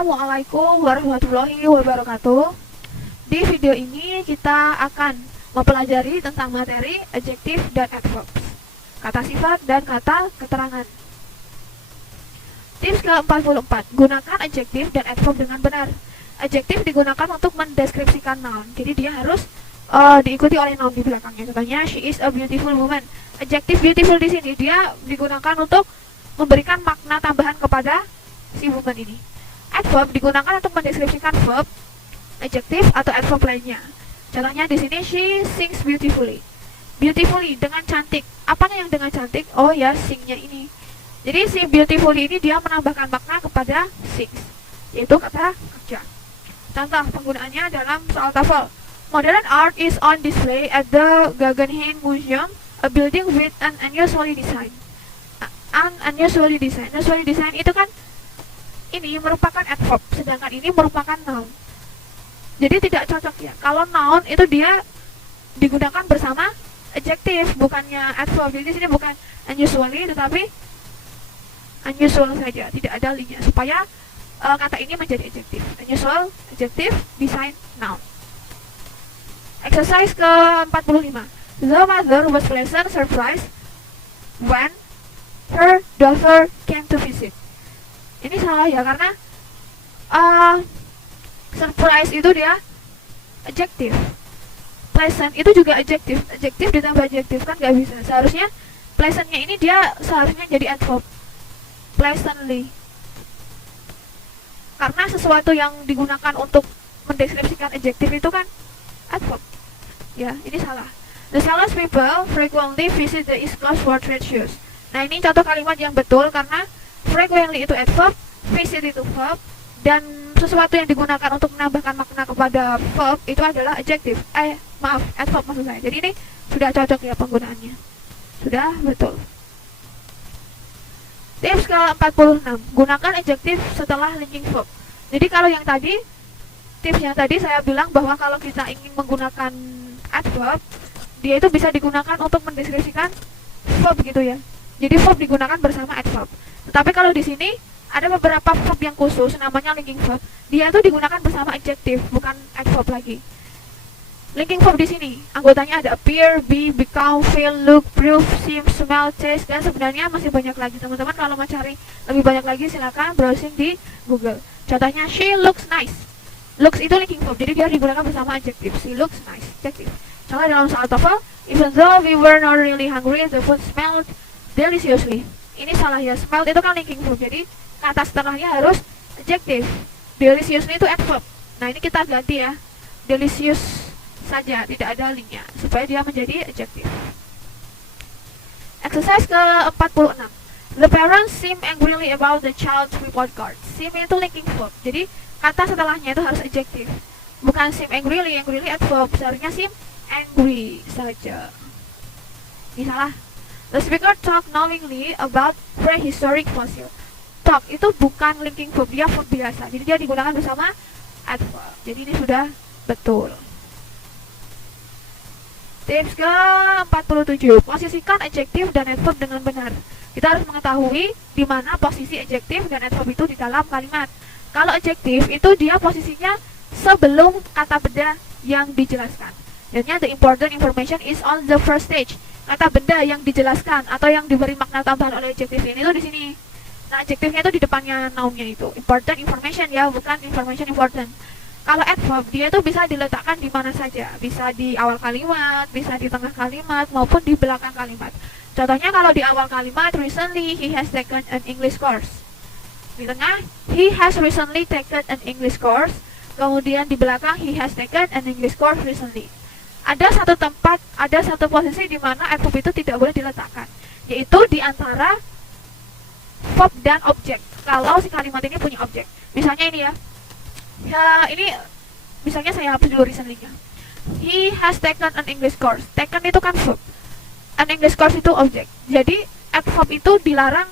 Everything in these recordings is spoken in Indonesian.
Assalamualaikum warahmatullahi wabarakatuh. Di video ini kita akan mempelajari tentang materi adjective dan adverbs, kata sifat dan kata keterangan. Tips ke-44, gunakan adjective dan adverb dengan benar. Adjective digunakan untuk mendeskripsikan noun, jadi dia harus diikuti oleh noun di belakangnya. Contohnya, she is a beautiful woman. Adjective beautiful di sini dia digunakan untuk memberikan makna tambahan kepada si woman ini. Adverb digunakan untuk mendeskripsikan verb, adjective atau adverb lainnya. Contohnya di sini, she sings beautifully. Beautifully dengan cantik. Apanya yang dengan cantik? Oh ya, singnya ini. Jadi si beautifully ini dia menambahkan makna kepada sings, yaitu kata kerja. Contoh penggunaannya dalam soal TOEFL. Modern art is on display at the Guggenheim Museum, a building with an unusually design. Unusually design itu kan ini merupakan adverb, sedangkan ini merupakan noun. Jadi tidak cocok ya. Kalau noun itu dia digunakan bersama adjective, bukannya adverb. Jadi di sini bukan unusually, tetapi unusual saja, tidak ada linknya, supaya kata ini menjadi adjective. Unusual, adjective, design, noun. Exercise ke-45. The mother was pleasant surprised when her daughter came to visit. Ini salah ya, karena surprise itu dia adjective, pleasant itu juga adjective. Adjective ditambah adjective kan gak bisa. Seharusnya pleasantnya ini dia seharusnya jadi adverb, pleasantly, karena sesuatu yang digunakan untuk mendeskripsikan adjective itu kan adverb. Ya, ini salah. The salespeople frequently visit the East Coast for trade shows. Nah, ini contoh kalimat yang betul, karena frequently itu adverb, visit itu verb, dan sesuatu yang digunakan untuk menambahkan makna kepada verb itu adalah adjective. Adverb maksud saya. Jadi ini sudah cocok ya penggunaannya. Sudah betul. Tips ke-46, gunakan adjective setelah linking verb. Jadi kalau yang tadi, tips yang tadi saya bilang bahwa kalau kita ingin menggunakan adverb, dia itu bisa digunakan untuk mendeskripsikan verb gitu ya. Jadi verb digunakan bersama adverb. Tetapi kalau di sini ada beberapa verb yang khusus, namanya linking verb. Dia itu digunakan bersama adjective, bukan adverb lagi. Linking verb di sini anggotanya ada appear, be, become, feel, look, prove, seem, smell, taste, dan sebenarnya masih banyak lagi. Teman-teman kalau mau cari lebih banyak lagi silakan browsing di Google. Contohnya, she looks nice. Looks itu linking verb, jadi dia digunakan bersama adjective. She looks nice, adjective. Contoh dalam soal TOEFL, even though we were not really hungry, the food smelled deliciously. Ini salah ya, smelled itu kan linking verb, jadi kata setelahnya harus adjective. Deliciously itu adverb. Nah, ini kita ganti ya, delicious saja, tidak ada linknya, supaya dia menjadi adjective. Exercise ke-46. The parents seem angrily about the child's report card. Seem itu linking verb, jadi kata setelahnya itu harus adjective, bukan seem angrily. Angrily adverb, seharusnya seem angry saja. Ini salah. The speaker talk knowingly about prehistoric fossil. Talk itu bukan linking verb, dia verb biasa, jadi dia digunakan bersama adverb. Jadi ini sudah betul. Tips ke-47, posisikan adjective dan adverb dengan benar. Kita harus mengetahui di mana posisi adjective dan adverb itu di dalam kalimat. Kalau adjective itu dia posisinya sebelum kata benda yang dijelaskan. Jadinya the important information is on the first stage. Kata benda yang dijelaskan atau yang diberi makna tambahan oleh adjective ini itu di sini. Nah, adjective-nya itu di depannya noun-nya itu. Important information ya, bukan information important. Kalau adverb, dia itu bisa diletakkan di mana saja. Bisa di awal kalimat, bisa di tengah kalimat, maupun di belakang kalimat. Contohnya kalau di awal kalimat, recently he has taken an English course. Di tengah, he has recently taken an English course. Kemudian di belakang, he has taken an English course recently. Ada satu tempat, ada satu posisi di mana adverb itu tidak boleh diletakkan, yaitu di antara verb dan objek. Kalau si kalimat ini punya objek, misalnya ini ya, ini misalnya saya hapus dulu recently-nya. He has taken an English course. Taken itu kan verb, an English course itu objek. Jadi adverb itu dilarang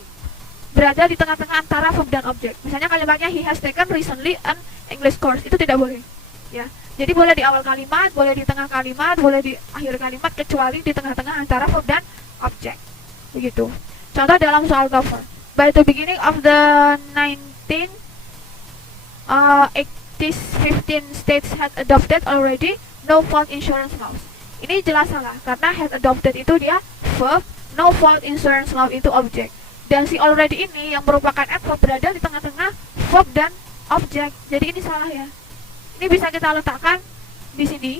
berada di tengah-tengah antara verb dan objek. Misalnya kalimatnya he has taken recently an English course, itu tidak boleh ya. Jadi boleh di awal kalimat, boleh di tengah kalimat, boleh di akhir kalimat, kecuali di tengah-tengah antara verb dan objek. Begitu. Contoh dalam soal TOEFL. By the beginning of the 19 15 states had adopted already no fault insurance laws. Ini jelas salah karena had adopted itu dia verb, no fault insurance law itu objek. Dan si already ini yang merupakan adverb berada di tengah-tengah verb dan objek. Jadi ini salah ya. Ini bisa kita letakkan di sini.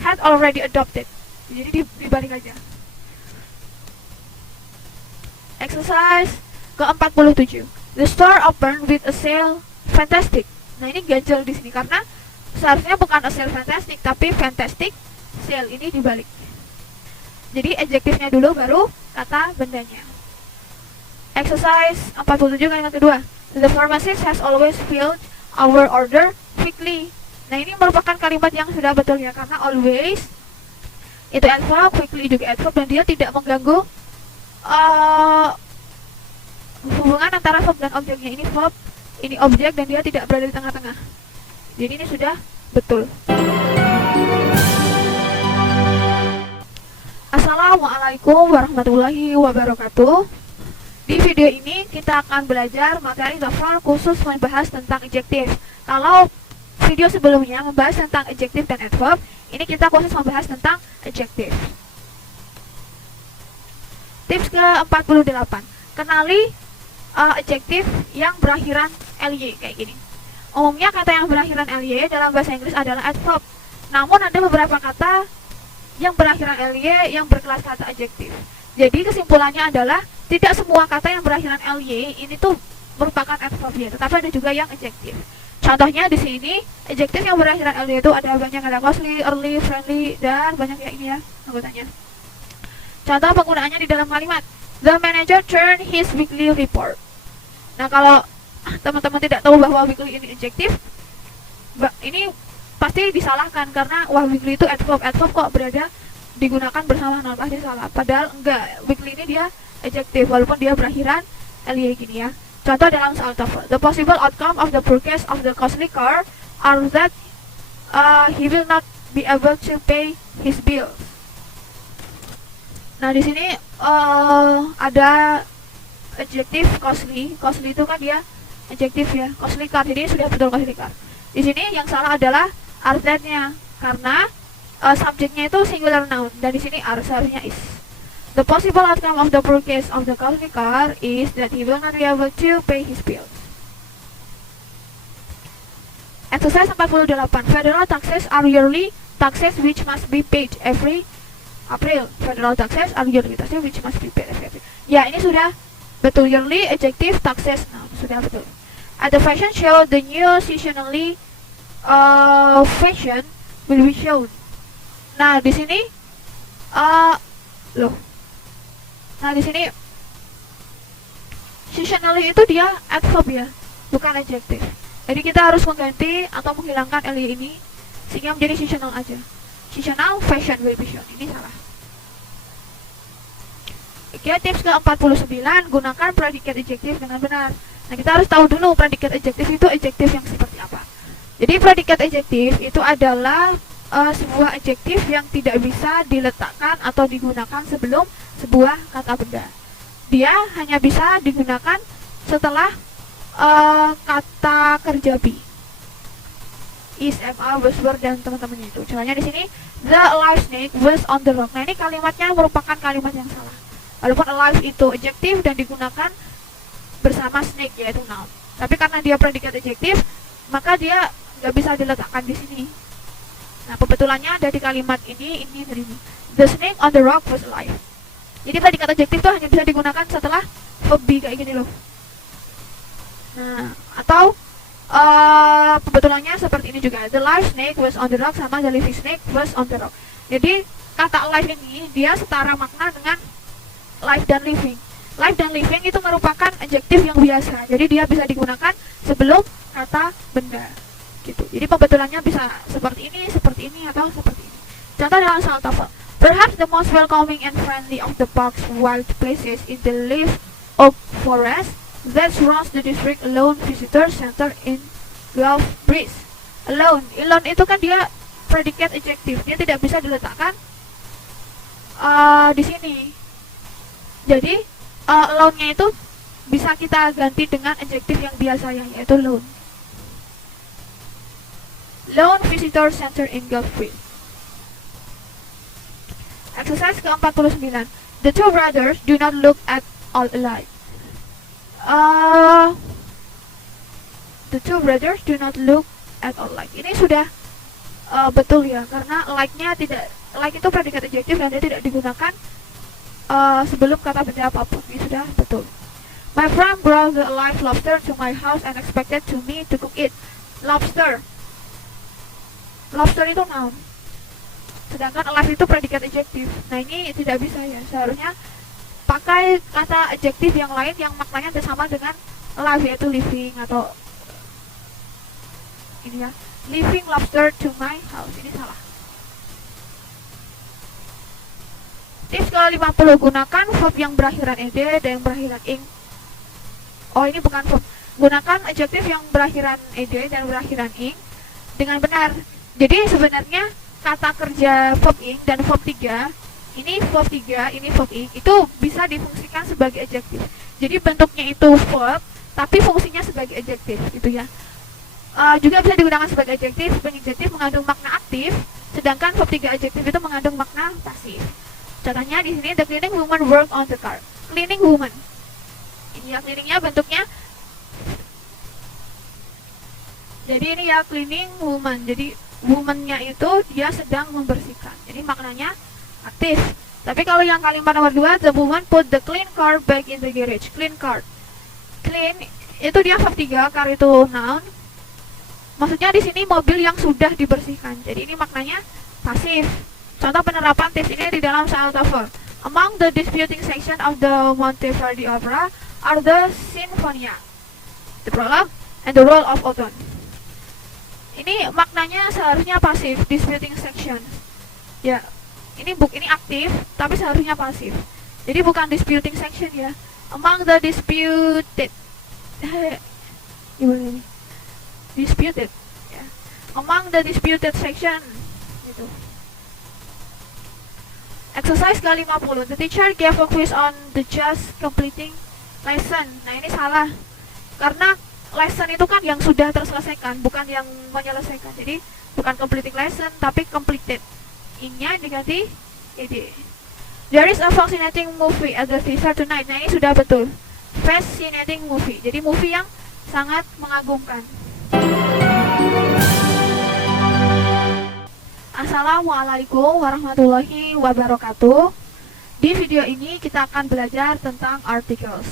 Had already adopted. Jadi dibalik aja. Exercise ke-47. The store opened with a sale fantastic. Nah, ini ganjel di sini karena seharusnya bukan a sale fantastic tapi fantastic sale, ini dibalik. Jadi adjektifnya dulu baru kata bendanya. Exercise 47 kalimat kedua. The pharmacist has always filled our order quickly. Nah, ini merupakan kalimat yang sudah betul ya karena always itu adverb, quickly juga adverb dan dia tidak mengganggu hubungan antara verb dan objeknya. Ini verb, ini objek dan dia tidak berada di tengah-tengah. Jadi ini sudah betul. Assalamualaikum warahmatullahi wabarakatuh. Di video ini kita akan belajar materi TOEFL khusus membahas tentang adjektif. Kalau video sebelumnya membahas tentang adjektif dan adverb, ini kita khusus membahas tentang adjektif. Tips ke-48. Kenali adjektif yang berakhiran ly kayak gini. Umumnya kata yang berakhiran ly dalam bahasa Inggris adalah adverb. Namun ada beberapa kata yang berakhiran ly yang berkelas kata adjektif. Jadi kesimpulannya adalah tidak semua kata yang berakhiran ly ini tuh merupakan adverb ya, tetapi ada juga yang adjektif. Contohnya di sini adjektif yang berakhiran ly itu ada banyak, ada costly, early, friendly, dan banyak ya ini ya anggotanya. Contoh penggunaannya di dalam kalimat. The manager turned his weekly report. Nah, kalau teman-teman tidak tahu bahwa weekly ini adjektif, ini pasti disalahkan karena wah weekly itu adverb kok berada digunakan bersama non pasti salah. Padahal enggak, weekly ini dia adjektif walaupun dia berakhiran ly gini ya. Contoh dalam soal TOEFL. The possible outcome of the purchase of the costly car are that he will not be able to pay his bills. Nah, di sini ada adjektif costly. Costly itu kan dia adjektif ya. Costly car. Jadi sudah betul costly car. Di sini yang salah adalah are that-nya karena subjeknya itu singular noun dan di sini are seharusnya is. The possible outcome of the purchase of the costly car is that he will not be able to pay his bills. Exercise 48. Federal taxes are yearly taxes which must be paid every April. Federal taxes are yearly taxes which must be paid every April. Ya, ini sudah betul. Yearly adjective, taxes noun, sudah betul. At the fashion show, the new seasonally fashion will be shown. Nah, di sini Nah, di sini seasonally itu dia adverb ya, bukan adjektif. Jadi kita harus mengganti atau menghilangkan ly ini sehingga menjadi seasonal aja. Seasonal fashion will be shown. Ini salah. Oke, tips ke-49, gunakan predikat adjektif dengan benar. Nah, kita harus tahu dulu predikat adjektif itu adjektif yang seperti apa. Jadi predikat adjektif itu adalah sebuah adjektif yang tidak bisa diletakkan atau digunakan sebelum sebuah kata benda. Dia hanya bisa digunakan setelah kata kerja be. Is, am, was, were, dan teman-temannya itu. Contohnya di sini, the alive snake was on the rock. Nah, ini kalimatnya merupakan kalimat yang salah. Walaupun alive itu adjektif dan digunakan bersama snake yaitu noun. Tapi karena dia predikat adjektif, maka dia nggak bisa diletakkan di sini. Nah, pembetulannya ada di kalimat ini dari ini. The snake on the rock was alive. Jadi predikat adjektif itu hanya bisa digunakan setelah verb be kayak gini loh. Nah, atau pembetulannya seperti ini juga. The live snake was on the rock sama the living snake was on the rock. Jadi kata live ini dia setara makna dengan live dan living. Live dan living itu merupakan adjektif yang biasa. Jadi dia bisa digunakan sebelum kata benda. Gitu. Jadi pembetulannya bisa seperti ini, atau seperti ini. Contoh dalam soal TOEFL. Perhaps the most welcoming and friendly of the park's wild places is the live oak forest that surrounds the district alone visitor center in Gulf Breeze. Alone itu kan dia predikat adjektif, dia tidak bisa diletakkan di sini. Jadi alone-nya itu bisa kita ganti dengan adjektif yang biasa yaitu lone. Lone Visitor Center in Gulfport. Exercise ke-49. The two brothers do not look at all alike. The two brothers do not look at all alike. Ini sudah betul ya, karena like-nya tidak, like itu predikat adjektif dan dia tidak digunakan sebelum kata benda apapun. Ini sudah betul. My friend brought a live lobster to my house and expected to me to cook it. Lobster. Lobster itu noun. Sedangkan alive itu predikat adjektif. Nah ini tidak bisa ya. Seharusnya pakai kata adjektif yang lain yang maknanya sama dengan alive, yaitu living atau ini ya, living lobster to my house. Ini salah. Tips ke-50. Gunakan verb yang berakhiran ed dan yang berakhiran ing. Oh ini bukan verb. Gunakan adjektif yang berakhiran ed dan berakhiran ing dengan benar. Jadi sebenarnya kata kerja verb ing dan verb 3, ini verb 3, ini verb ing, itu bisa difungsikan sebagai adjektif. Jadi bentuknya itu verb, tapi fungsinya sebagai adjektif, gitu ya. Juga bisa digunakan sebagai adjektif. Adjektif mengandung makna aktif, sedangkan verb 3 adjektif itu mengandung makna pasif. Contohnya di sini, the cleaning woman work on the car. Cleaning woman. Ini ya cleaningnya bentuknya. Jadi ini ya cleaning woman. Jadi woman-nya itu dia sedang membersihkan. Jadi maknanya aktif. Tapi kalau yang kalimat nomor 2, the woman put the clean car back in the garage. Clean car. Clean itu dia verb 3, car itu noun. Maksudnya di sini mobil yang sudah dibersihkan. Jadi ini maknanya pasif. Contoh penerapan tips ini di dalam soal TOEFL. Among the disputing section of the Monteverdi opera are the Sinfonia, the prologue, and the Roll of Autumn. Ini maknanya seharusnya pasif, disputing section. Ya, ini aktif, tapi seharusnya pasif. Jadi bukan disputing section ya. Among the disputed, gimana ini? Disputed, ya. Among the disputed section, gitu. Exercise ke-50. The teacher gave a quiz on the just completing lesson. Nah ini salah, karena lesson itu kan yang sudah terselesaikan, bukan yang menyelesaikan. Jadi bukan completing lesson, tapi completed. Ing-nya diganti ed. There is a fascinating movie at the theater tonight. Nah ini sudah betul. Fascinating movie. Jadi movie yang sangat mengagumkan. Assalamualaikum warahmatullahi wabarakatuh. Di video ini kita akan belajar tentang articles.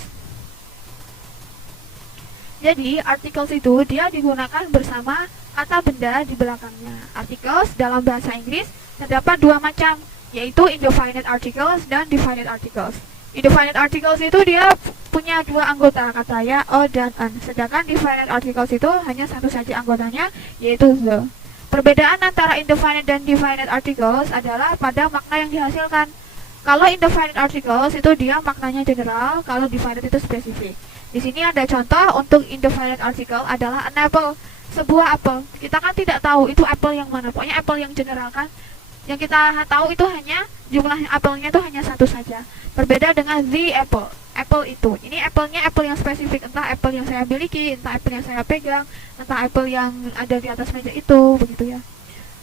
Jadi articles itu dia digunakan bersama kata benda di belakangnya. Articles dalam bahasa Inggris terdapat dua macam, yaitu indefinite articles dan definite articles. Indefinite articles itu dia punya dua anggota, kata ya, o, dan an. Sedangkan definite articles itu hanya satu saja anggotanya, yaitu the. Perbedaan antara indefinite dan definite articles adalah pada makna yang dihasilkan. Kalau indefinite articles itu dia maknanya general, kalau definite itu spesifik. Di sini ada contoh untuk indefinite article adalah an apple, sebuah apel. Kita kan tidak tahu itu apple yang mana, pokoknya apple yang general kan. Yang kita tahu itu hanya jumlah apelnya itu hanya satu saja. Berbeda dengan the apple. Apple itu, ini apple-nya apple yang spesifik, entah apple yang saya miliki, entah apple yang saya pegang, entah apple yang ada di atas meja itu, begitu ya.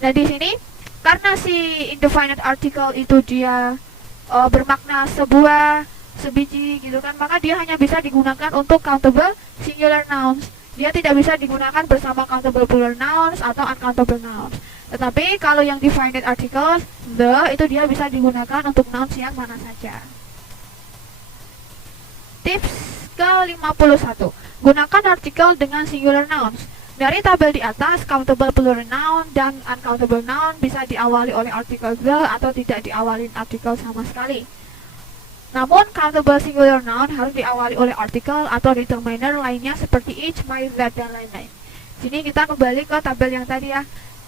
Nah di sini karena si indefinite article itu dia bermakna sebuah, sebiji gitu kan, maka dia hanya bisa digunakan untuk countable singular nouns. Dia tidak bisa digunakan bersama countable plural nouns atau uncountable nouns. Tetapi kalau yang definite articles, the itu dia bisa digunakan untuk nouns yang mana saja. Tips ke-51. Gunakan artikel dengan singular nouns. Dari tabel di atas, countable plural noun dan uncountable noun bisa diawali oleh artikel the atau tidak diawali artikel sama sekali. Namun, countable singular noun harus diawali oleh artikel atau determiner lainnya seperti each, my, that, dan lain-lain. Sini kita kembali ke tabel yang tadi ya.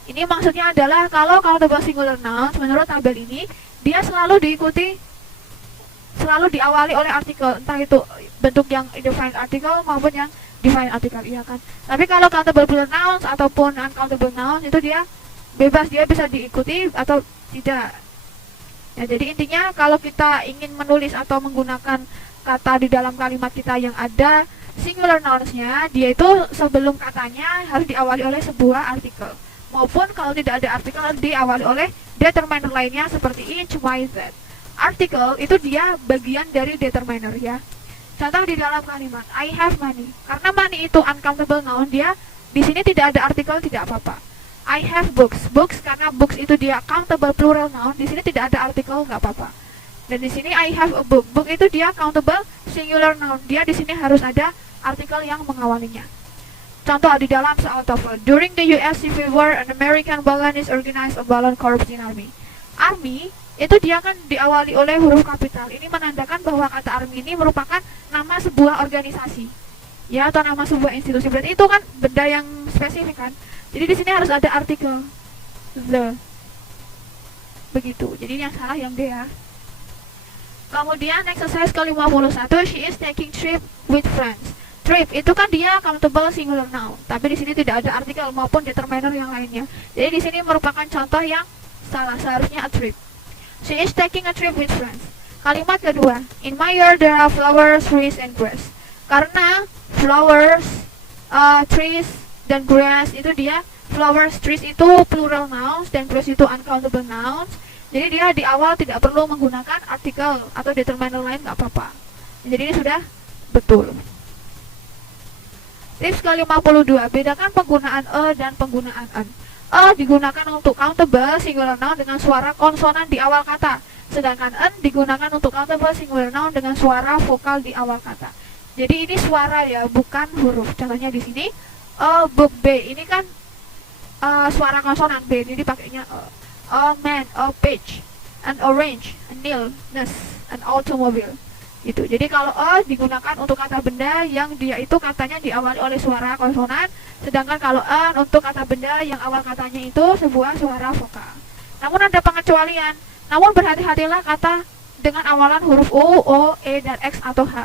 Ini maksudnya adalah kalau countable singular nouns menurut tabel ini, dia selalu diawali oleh artikel, entah itu bentuk yang indefinite article maupun yang definite article, iya kan. Tapi kalau countable plural nouns ataupun uncountable nouns itu dia bebas, dia bisa diikuti atau tidak. Ya, jadi intinya kalau kita ingin menulis atau menggunakan kata di dalam kalimat kita yang ada singular nouns-nya, dia itu sebelum katanya harus diawali oleh sebuah artikel. maupun kalau tidak ada artikel diawali oleh determiner lainnya seperti inch, my, z. Artikel itu dia bagian dari determiner ya. Contoh di dalam kalimat I have money. Karena money itu uncountable noun, dia di sini tidak ada artikel tidak apa-apa. I have books. Books karena books itu dia countable plural noun, di sini tidak ada artikel nggak apa-apa. Dan di sini I have a book. Book itu dia countable singular noun. Dia di sini harus ada artikel yang mengawalinya. Contoh di dalam soal TOEFL. During the US Civil War, an American balloonist organized a balloon corps in army. Army itu dia kan diawali oleh huruf kapital. Ini menandakan bahwa kata army ini merupakan nama sebuah organisasi, ya, atau nama sebuah institusi. Berarti itu kan benda yang spesifik kan. Jadi di sini harus ada artikel the. Begitu. Jadi yang salah yang D ya. Kemudian exercise ke-51, she is taking trip with friends. Trip itu kan dia countable singular noun, tapi di sini tidak ada artikel maupun determiner yang lainnya. Jadi di sini merupakan contoh yang salah, seharusnya a trip. She is taking a trip with friends. Kalimat kedua, in my yard there are flowers, trees, and grass. Karena flowers, trees, dan grass itu dia, flowers, trees itu plural nouns dan grass itu uncountable nouns. Jadi dia di awal tidak perlu menggunakan artikel atau determiner lain, nggak apa-apa. Jadi ini sudah betul. Tips ke-52, bedakan penggunaan dan penggunaan an. Digunakan untuk countable singular noun dengan suara konsonan di awal kata, sedangkan an digunakan untuk countable singular noun dengan suara vokal di awal kata. Jadi ini suara ya, bukan huruf. Contohnya di sini book B, ini kan suara konsonan B, jadi pakainya a man, a page, an orange, a nail, nest, an automobile. Gitu. Jadi kalau digunakan untuk kata benda yang dia itu katanya diawali oleh suara konsonan, sedangkan kalau an untuk kata benda yang awal katanya itu sebuah suara vokal. Namun ada pengecualian. Namun berhati-hatilah kata dengan awalan huruf U, O, E, dan X atau H,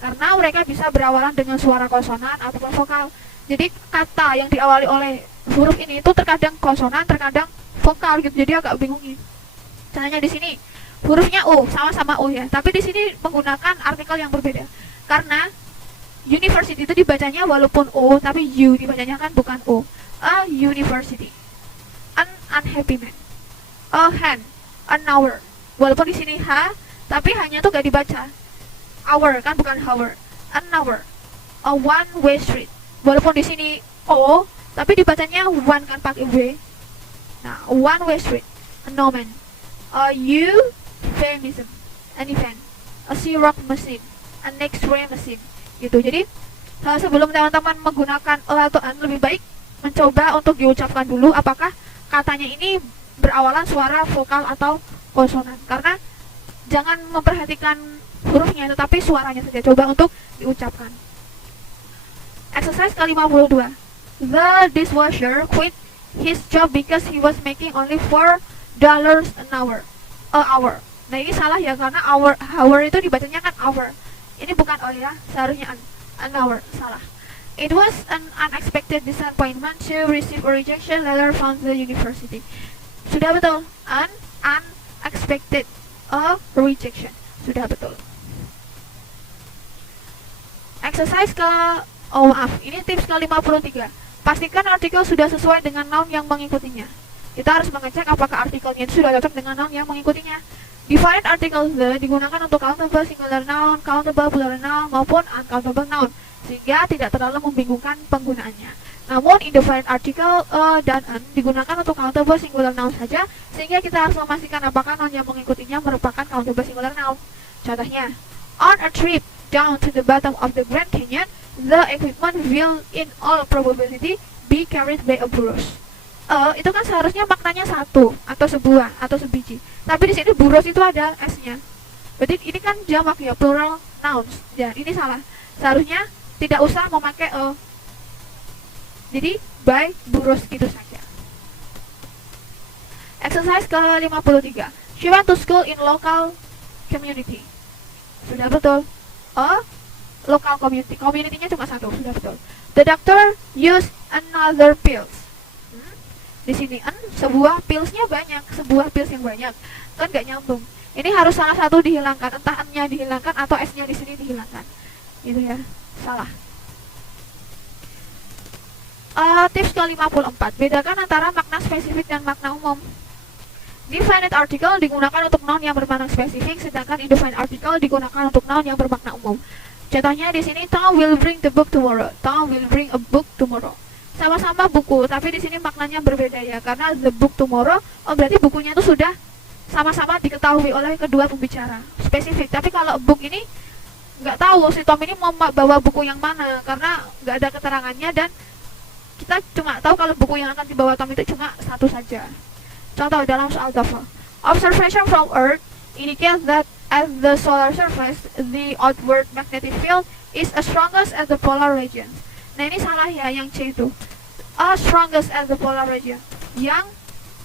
karena mereka bisa berawalan dengan suara konsonan ataupun vokal. Jadi kata yang diawali oleh huruf ini itu terkadang konsonan, terkadang vokal gitu. Jadi agak bingungin. Contohnya di sini hurufnya U, sama-sama U ya, tapi di sini menggunakan artikel yang berbeda. Karena university itu dibacanya walaupun U, tapi U dibacanya kan bukan U. A university. An unhappy man. A hand. An hour. Walaupun di sini H, tapi hanya tuh gak dibaca. Hour kan bukan hour. An hour. A one way street. Walaupun di sini O, tapi dibacanya one kan pakai W. Nah, one way street. A no man. A euphemism, an event, a Xerox machine, an X-ray machine, gitu. Jadi sebelum teman-teman menggunakan atau an, lebih baik mencoba untuk diucapkan dulu apakah katanya ini berawalan suara vokal atau konsonan. Karena jangan memperhatikan hurufnya, tetapi suaranya saja. Coba untuk diucapkan. Exercise ke-52. The dishwasher quit his job because he was making only $4 an hour. Hour. Nah ini salah ya, karena hour itu dibacanya kan hour. Ini bukan O ya, seharusnya an hour. Salah. It was an unexpected disappointment to receive a rejection letter from the university. Sudah betul. An unexpected a rejection. Sudah betul. Exercise ini tips ke-53. Pastikan artikel sudah sesuai dengan noun yang mengikutinya. Kita harus mengecek apakah artikelnya itu sudah cocok dengan noun yang mengikutinya. Definite article the digunakan untuk countable singular noun, countable plural noun, maupun uncountable noun, sehingga tidak terlalu membingungkan penggunaannya. Namun indefinite article dan an digunakan untuk countable singular noun saja, sehingga kita harus memastikan apakah noun yang mengikutinya merupakan countable singular noun. Contohnya, on a trip down to the bottom of the Grand Canyon, the equipment will in all probability be carried by a buros. Itu kan seharusnya maknanya satu atau sebuah atau sebiji. Tapi di sini buros itu ada s-nya. Berarti ini kan jamak ya, plural nouns. Ya, ini salah. Seharusnya tidak usah memakai jadi by buros gitu saja. Exercise ke-53. She went to school in local community. Sudah betul. Local community. Community-nya cuma satu. Sudah betul. The doctor used another pills. Di sini sebuah pills-nya banyak, sebuah pills yang banyak, kan nggak nyambung. Ini harus salah satu dihilangkan, entah n-nya dihilangkan atau s-nya di sini dihilangkan, gitu ya, salah. Tips ke-54, bedakan antara makna spesifik dan makna umum. Definite article digunakan untuk noun yang bermakna spesifik, sedangkan indefinite article digunakan untuk noun yang bermakna umum. Contohnya di sini, Tom will bring the book tomorrow. Tom will bring a book tomorrow. Sama-sama buku, tapi di sini maknanya berbeda ya, karena the book tomorrow, berarti bukunya itu sudah sama-sama diketahui oleh kedua pembicara, spesifik. Tapi kalau book ini nggak tahu si Tom ini mau bawa buku yang mana, karena nggak ada keterangannya dan kita cuma tahu kalau buku yang akan dibawa Tom itu cuma satu saja. Contoh dalam soal TOEFL. Observation from Earth indicates that at the solar surface, the outward magnetic field is as strongest as the polar region. Nah ini salah ya, yang C itu. Strongest as the polar region. Yang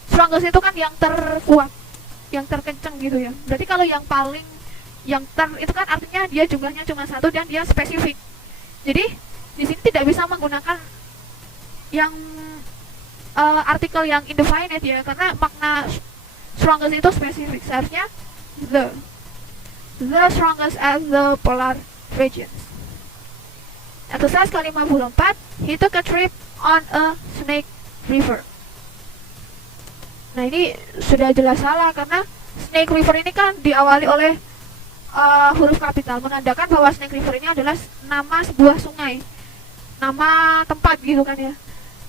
strongest itu kan yang terkuat, yang terkencang gitu ya. Berarti kalau yang paling, itu kan artinya dia jumlahnya cuma satu dan dia spesifik. Jadi di sini tidak bisa menggunakan yang artikel yang indefinite ya, karena makna strongest itu spesifik. Seharusnya the strongest as the polar regions. Exercise ke-54, he took a trip on a snake river. Nah ini sudah jelas salah, karena snake river ini kan diawali oleh huruf kapital, menandakan bahwa snake river ini adalah nama sebuah sungai, nama tempat gitu kan ya.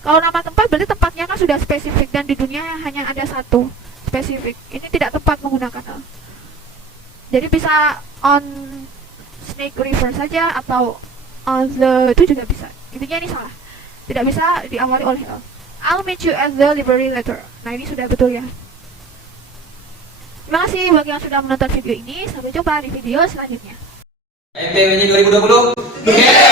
Kalau nama tempat berarti tempatnya kan sudah spesifik, dan di dunia hanya ada satu spesifik. Ini tidak tepat menggunakan a. Jadi bisa on snake river saja, atau on the, itu juga bisa. Intinya ini salah, tidak bisa diawali oleh a. I'll meet you at the library later. Nah ini sudah betul ya. Terima kasih bagi yang sudah menonton video ini. Sampai jumpa di video selanjutnya. MTWJ 2020.